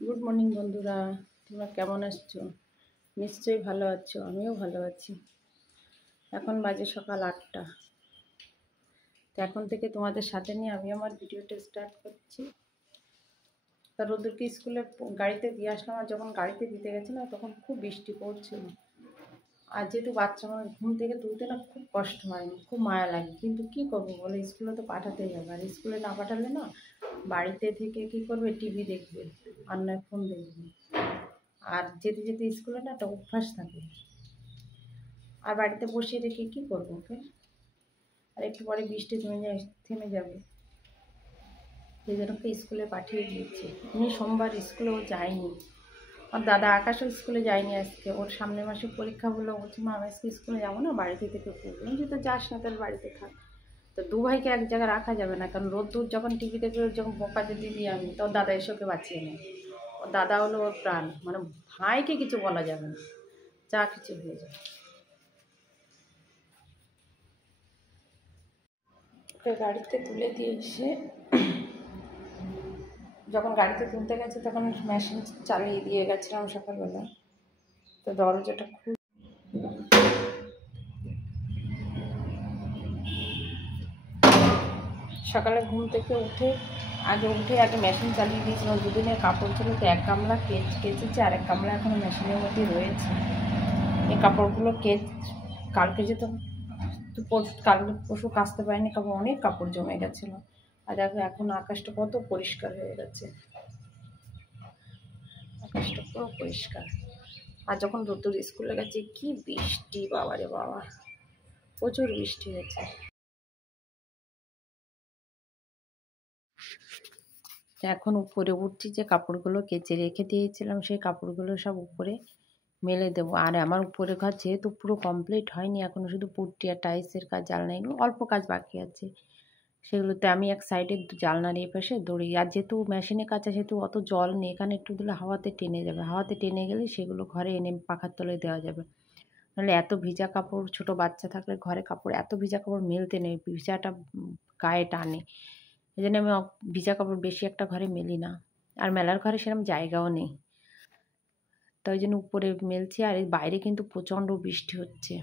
Good morning বন্ধুরা, তোমরা কেমন আছো? নিশ্চয়ই ভালো আছো, আমিও ভালো আছি। এখন বাজে সকাল 8টা। তো এখন থেকে তোমাদের সাথে নিয়ে আমি আমার ভিডিওটা স্টার্ট করছি। তা রোদ্রকে স্কুলে গাড়িতে দিয়ে আসলাম, আর যখন গাড়িতে দিতে গেছিলাম তখন খুব বৃষ্টি পড়ছিল। আর যেহেতু বাচ্চা মানুষ, ঘুম থেকে তুলতে না খুব কষ্ট হয়, খুব মায়া লাগে, কিন্তু কি করবো বলে, স্কুলে তো পাঠাতেই হবে। আর স্কুলে না পাঠালে না বাড়িতে থেকে কি করবে, টিভি দেখবে আর নয় ফোন দেখবে। আর যেতে যেতে স্কুলে না একটা অভ্যাস থাকে, আর বাড়িতে বসিয়ে রেখে কি করবো ওকে। আর একটু পরে বৃষ্টি থেমে যাবে, সেই জন্য ওকে স্কুলে পাঠিয়ে দিয়েছি। এমনি সোমবার স্কুলেও যায়নি, আর দাদা আকাশও স্কুলে যায়নি আজকে। ওর সামনের মাসে পরীক্ষা হলো, বলছে মা আমি আজকে স্কুলে যাবো না, বাড়িতে থেকে পড়বো। আমি তো যাস না, তাহলে বাড়িতে থাক। তো দু ভাইকে এক জায়গায় রাখা যাবে না, কারণ রোদ্দুর যখন টিভি দেখবে, যখন বোকা যদি দিই আমি, তো দাদা এসে ওকে বাঁচিয়ে নেয়। ওর দাদা হলো ওর প্রাণ, মানে ভাইকে কিছু বলা যাবে না, যা কিছু হয়ে যায়। ওকে গাড়িতে তুলে দিয়ে এসে, যখন গাড়িতে তুলতে গেছে তখন মেশিন চালিয়ে দিয়ে গেছিলাম সকালবেলা। তো দরজাটা খুব সকালে ঘুম থেকে আগে মেশিন চালিয়ে দিয়েছিলাম। দুদিনের কাপড় ছিল, তো এক গামলা কেচেছে, আর এক গামলা এখনো মেশিনের মধ্যে রয়েছে। এই কাপড়গুলো কালকে যেত, তো কালকে পরশু কাচতে পারিনি, কাপড় অনেক কাপড় জমে গেছিলো। আর দেখো এখন আকাশটা কত পরিষ্কার হয়ে গেছে, আকাশটা পুরো পরিষ্কার। আর যখন রোদ্দুর স্কুলে গেছে, কি বৃষ্টি, বাবারে বাবা, প্রচুর বৃষ্টি হয়েছে। এখন উপরে উঠছি, যে কাপড়গুলো কেচে রেখে দিয়েছিলাম সেই কাপড়গুলো সব উপরে মেলে দেবো। আর আমার উপরে ঘর যেহেতু পুরো কমপ্লিট হয়নি এখনো, শুধু পুট্টি আর টাইলসের কাজ, জানলা এগুলো অল্প কাজ বাকি আছে। সেগুলোতে আমি এক সাইডে জানলার এই পাশে দড়ি, আর যেহেতু মেশিনে কাচা সেহেতু অত জল নেই, এখানে একটু দিলে হাওয়াতে টেনে যাবে, হাওয়াতে টেনে গেলে সেগুলো ঘরে এনে পাখার তলায় দেওয়া যাবে। নাহলে এত ভিজা কাপড়, ছোট বাচ্চা থাকলে ঘরে কাপড়, এত ভিজা কাপড় মেলতে নেই, ভিজাটা গায়ে টানে। এই জন্য আমি ভিজা কাপড় বেশি একটা ঘরে মেলি না, আর মেলার ঘরে সেরকম জায়গাও নেই, তাই জন্য উপরে মেলছি। আর এই বাইরে কিন্তু প্রচণ্ড বৃষ্টি হচ্ছে,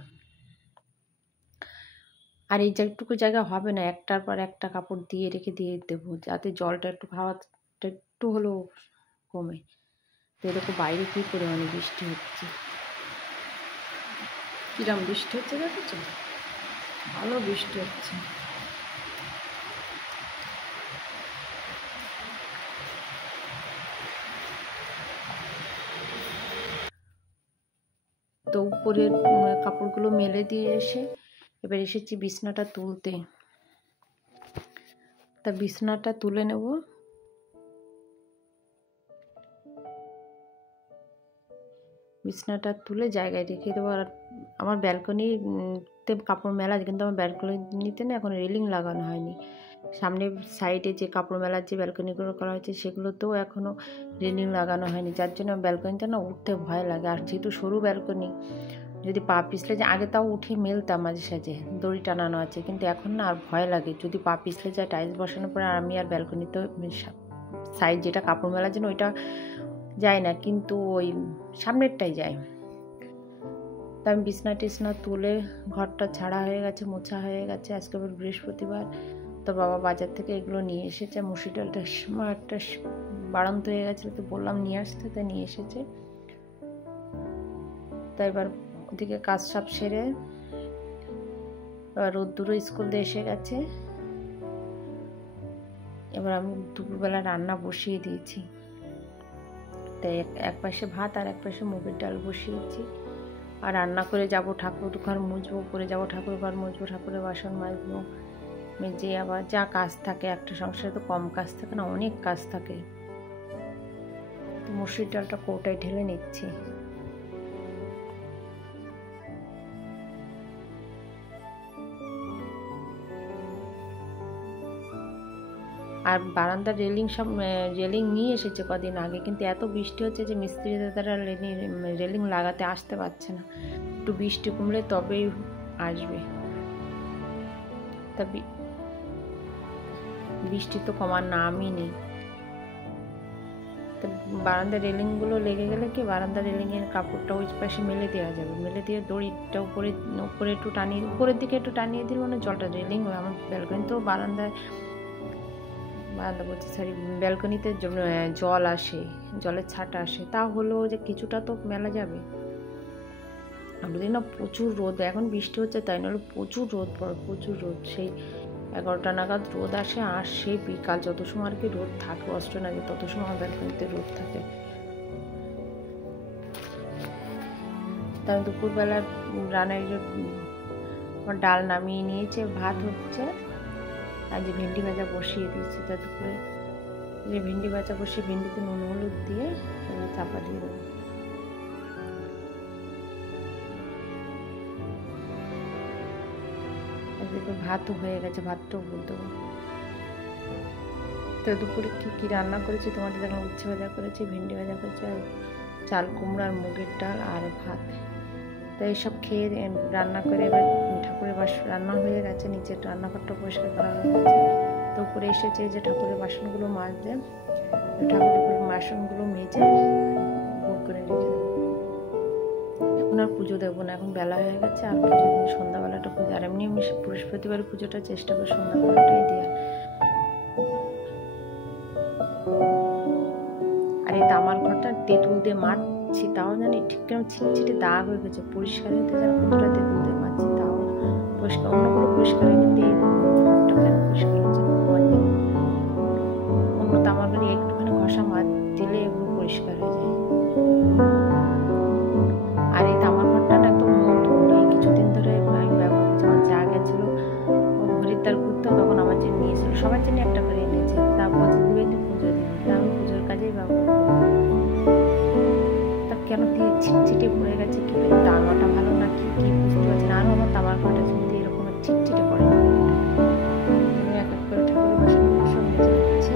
আর এই যেটুকু জায়গা হবে না, একটার পর একটা কাপড় দিয়ে রেখে দিয়ে দেবো, যাতে জলটা একটু, হাওয়াটা একটু হলেও কমে। তো এরকম বাইরে কী পরিমাণে বৃষ্টি হচ্ছে, কিরম বৃষ্টি হচ্ছে দেখেছো, ভালো বৃষ্টি হচ্ছে। তো উপরের কাপড়গুলো মেলে দিয়ে এসে এবার এসেছি বিছনাটা তুলতে। তা বিছনাটা তুলে নেব। বিছনাটা তুলে জায়গায় রেখে দেবো। আর আমার ব্যালকনিতে কাপড় মেলা, কিন্তু আমার ব্যালকনিতে না এখন রেলিং লাগানো হয়নি। সামনে সাইডে যে কাপড় মেলার যে ব্যালকনিগুলো করা হয়েছে সেগুলোতেও এখনও রেলিং লাগানো হয়নি, যার জন্য ব্যালকনিতে না উঠতে ভয় লাগে। আর যেহেতু সরু ব্যালকনি, যদি পা পিছলে যায়, আগে তাও উঠে মেলতাম মাঝে সাঝে, দড়ি টানানো আছে, কিন্তু এখন না আর ভয় লাগে, যদি পা পিছলে যায় টাইলস বসানোর পরে। আর আমি আর ব্যালকনিতে সাইড যেটা কাপড় মেলার জন্য ওইটা যায় না, কিন্তু ওই সামনেরটাই যায়। তা আমি বিছনা টিছনা তুলে, ঘরটা ছাড়া হয়ে গেছে, মোছা হয়ে গেছে। আজকে আবার বৃহস্পতিবার, তো বাবা বাজার থেকে এগুলো নিয়ে এসেছে। মুসুর ডালটা একটা বাড়ন্ত হয়ে গেছিলো, তো বললাম নিয়ে আসতে, তাই নিয়ে এসেছে। তাই এবার ওদিকে কাজ সব সেরে, এবার রোদ্দুরও স্কুল দিয়ে এসে গেছে। এবার আমি দুপুরবেলা রান্না বসিয়ে দিয়েছি। তাই এক পাশে ভাত আর এক পাশে মুগের ডাল বসিয়েছি। আর রান্না করে যাব, ঠাকুর ঘর মুছবো, করে যাব ঠাকুর ঘর মুছবো, ঠাকুরের বাসন মাজবো, মেজে আবার যা কাজ থাকে, একটা সংসারে তো কম কাজ থাকে না, অনেক কাজ থাকে। তো মুসুর ডালটা কৌটায় ঢেলে নিচ্ছি। আর বারান্দার রেলিং নিয়ে এসেছে কদিন আগে, কিন্তু এত বৃষ্টি হচ্ছে যে মিস্ত্রি দাদারা রেলিং লাগাতে আসতে পারছে না। একটু বৃষ্টি কমলে তবেই আসবে। তা বৃষ্টি তো কমার নামই নেই। তো বারান্দার রেলিংগুলো লেগে গেলে কি বারান্দার রেলিংয়ের কাপড়টা ওই পাশে মেলে দেওয়া যাবে, মেলে দিয়ে দড়িটা উপরে উপরে একটু টানিয়ে উপরের দিকে একটু টানিয়ে দিলে মানে জলটা রেলিং আমার ব্যালকনি তো বারান্দা বলছি সরি ব্যালকনিতে জল আসে, জলের ছাটা আসে, তা হলেও যে কিছুটা তো মেলা যাবে। আমাদের না প্রচুর রোদ, এখন বৃষ্টি হচ্ছে তাই নাহলে প্রচুর রোদ পড়ে, প্রচুর রোদ। সেই 11টা নাগাদ রোদ আসে, আর সেই বিকাল যত সময় আর কি রোদ থাকে অষ্টনাগে তত সময় আমার ব্যালকনিতে রোদ থাকে। তাই দুপুরবেলা রান্নার আমার ডাল নামিয়ে নিয়েছে, ভাত হচ্ছে, আর যে ভেন্ডি ভাজা বসিয়ে দিয়েছি। তা দুপুরে যে ভেন্ডি ভাজা বসিয়ে ভেন্ডিতে নুন হলুদ দিয়ে চাপা দিয়ে দেবো। ভাতও হয়ে গেছে, ভাতটাও বলতে দেবো। তো দুপুরে কী রান্না করেছি তোমাদের দেখলাম, উচ্ছে ভাজা করেছি, ভেন্ডি ভাজা করেছি, আর চাল কুমড়ার মুগের ডাল আর ভাত। তো এইসব খেয়ে রান্না করে এবার ঠাকুরের রান্না হয়ে গেছে, নিচের রান্নাঘরটা পরিষ্কার করা হয়ে গেছে। তো উপরে এসেছে যে ঠাকুরের বাসনগুলো মাজতে, ঠাকুরের বাসনগুলো মেজে গুড় করে রেখে দেবো। এখন আর পুজো দেবো না, এখন বেলা হয়ে গেছে, আর পুজো দিন সন্ধ্যাবেলাটা পুজো। আর এমনি আমি বৃহস্পতিবার পুজোটা চেষ্টা করি সন্ধ্যাবেলাটাই দেওয়া। আর এই তামার ঘরটা তেঁতুল দিয়ে মারছি, তাও জানি ঠিক কেমন ছিটছিটে দাগ হয়ে গেছে, পরিষ্কার হতে যেন কতটা তেঁতুল দিয়ে মারছি তাও পরিষ্কার, অন্যগুলো পরিষ্কার হয় কিন্তু এই ঘরটা কেন পরিষ্কার হচ্ছে অন্য তামার ঘরে একটুখানি ঘষা মার দিলে এগুলো পরিষ্কার হয়ে যায়। আর এই তামার ঘরটা না একদম নতুন, এই কিছুদিন ধরে আমি ব্যবহার করছি। আমার যা গেছিল হরিদ্বার ঘুরতে, তখন আমার জন্য নিয়েছিল, সবার জন্য একটা করে এনেছে, তারপর দিবে পুজো দিবে, আমি পুজোর কাজেই ব্যবহার করি। তা কেন দিয়ে ছিটছিটে পড়ে গেছে, কি টানোয়াটা ভালো না কি কি বুঝতে পারছি না। আরও আমার তামার ঘরটা শুনতে এরকম ছিটছিটে পড়ে, এক এক করে ঠাকুরের বাসনগুলো সব মেজে দিচ্ছি।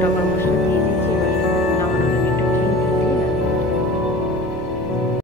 গরম মশলা দিয়ে